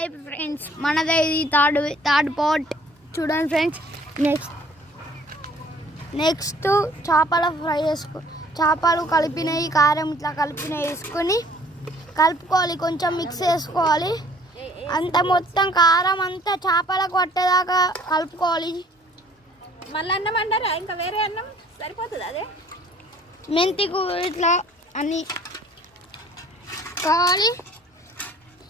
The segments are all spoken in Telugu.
హాయ్ ఫ్రెండ్స్, మనదే ఇది థర్డ్ పార్ట్. చూడండి ఫ్రెండ్స్, నెక్స్ట్ చేపల ఫ్రై చేపలు కలిపినవి కారం ఇట్లా కలిపినవి వేసుకొని కలుపుకోవాలి. కొంచెం మిక్స్ చేసుకోవాలి. అంత మొత్తం కారం అంతా చేపలకు పట్టేదాకా కలుపుకోవాలి. మళ్ళీ అన్నం అంటారా? ఇంకా వేరే అన్నం సరిపోతుంది. అదే మెంతి కూర ఇట్లా అన్నీ కావాలి.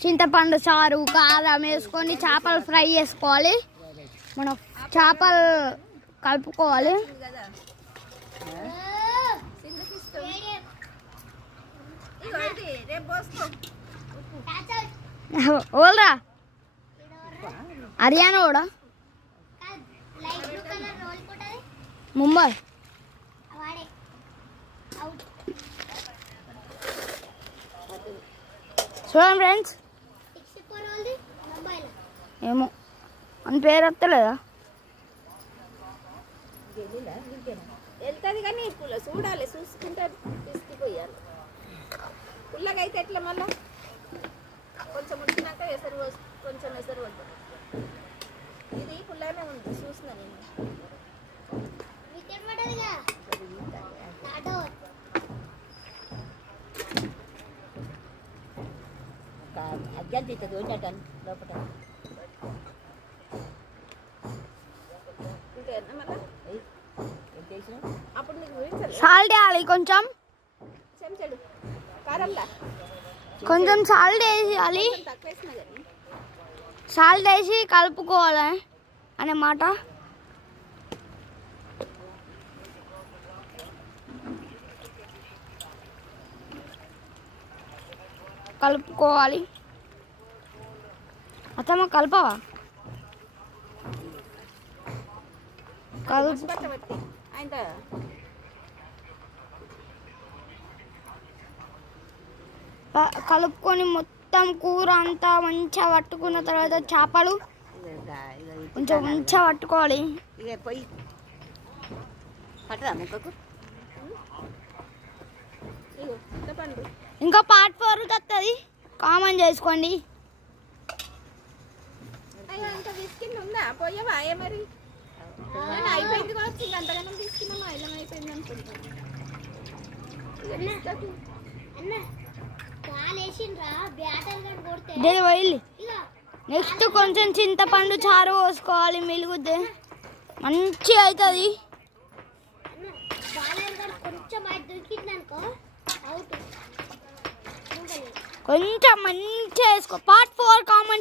చింతపండు చారు కారం వేసుకొని చేపలు ఫ్రై చేసుకోవాలి. మనం చేపలు కలుపుకోవాలి. ఓల్రా హర్యానా కూడా ముంబై చూడండి ఫ్రెండ్స్, ఏమో అని పేరు వస్తలేదా? వెళ్తుంది కానీ పుల్ల చూడాలి, చూసుకుంటే తీసుకుపోయాలి. పుల్లగా అయితే ఎట్లా? మళ్ళీ కొంచెం ఉడికినాక కొంచెం ఎసరు పడుతుంది. ఇది పుల్లగానే ఉంది, చూసిన నేను. అజ్జంత లోపల అప్పుడు నీకు సాల్ట్ వేయాలి. కొంచెం చెంచాడు కారంలా కొంచెం సాల్ట్ వేయాలి. తక్కువ వేసినా కానీ సాల్ట్ వేసి కలుపుకోవాలి అన్నమాట. కలుపుకోవాలి. అత్తమ్మ కలపవా? కలుపుకొని మొత్తం కూర అంతా మంచిగా పట్టుకున్న తర్వాత చేపలు కొంచెం మంచిగా పట్టుకోవాలి. ఇంకా పార్ట్ 4 వస్తుంది, కామన్ చేసుకోండి. ఇంకా తీసుకుంది ఉందా? పోయావా? మరి అయిపోయింది కూడా వచ్చింది. అంతగానో తీసుకున్నామా? ఇలా అయిపోయింది అనుకుంటాను. నెక్స్ట్ కొంచెం చింతపండు చారు పోసుకోవాలి. మిలుగుద్ది మంచిగా అవుతుంది. కొంచెం మంచిగా వేసుకో. Part 4 common